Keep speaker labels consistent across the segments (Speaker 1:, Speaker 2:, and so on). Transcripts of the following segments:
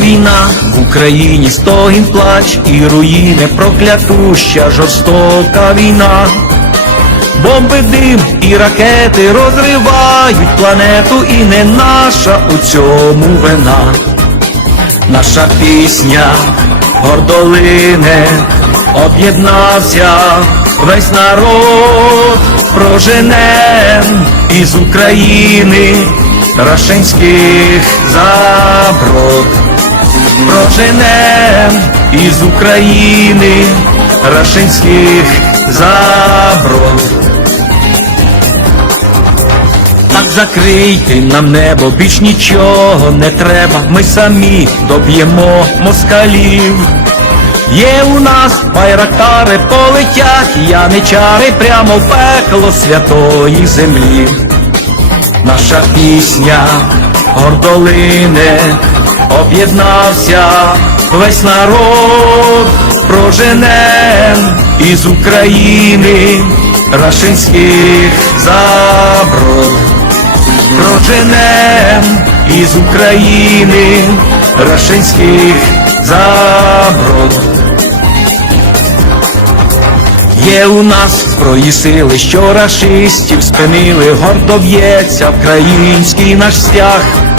Speaker 1: Війна в Україні, стогін плач і руїни, проклятуща жорстока війна. Бомби, дим і ракети розривають планету, і не наша у цьому вина. Наша пісня гордолине, об'єднався весь народ, проженем із України рашенських заброд. Проженем із України рашенських заброд. Так закрийте нам небо, більш нічого не треба, ми самі доб'ємо москалів. Є у нас байрактари полетять, яничари прямо в пекло святої землі. Наша пісня гордолине, об'єднався весь народ, проженем із України рашинських заброд. Проженем із України рашинських заброд. Є у нас зброї сили, що рашистів спинили, гордо б'ється український наш стяг.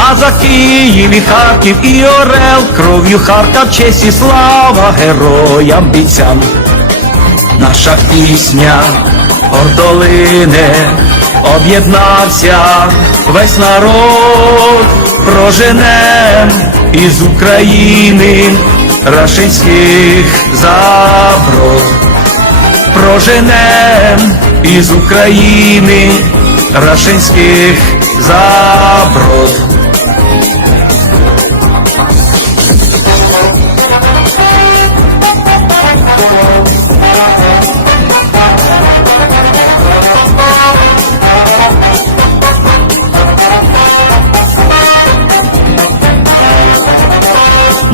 Speaker 1: А за Київ і Харків і Орел, кров'ю Харків, честь і слава героям бійцям. Наша пісня гордолине, об'єднався весь народ, проженем із України рашинських заброд. Проженем із України рашинських заброд.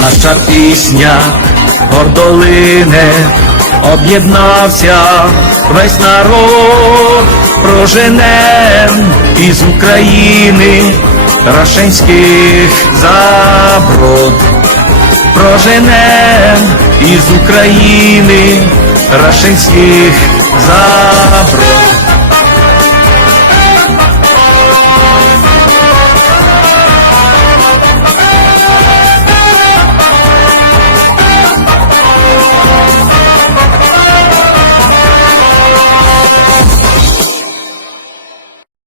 Speaker 1: Наша пісня гордолине, об'єднався весь народ, проженем із України рашенських заброд. Проженем із України рашенських заброд.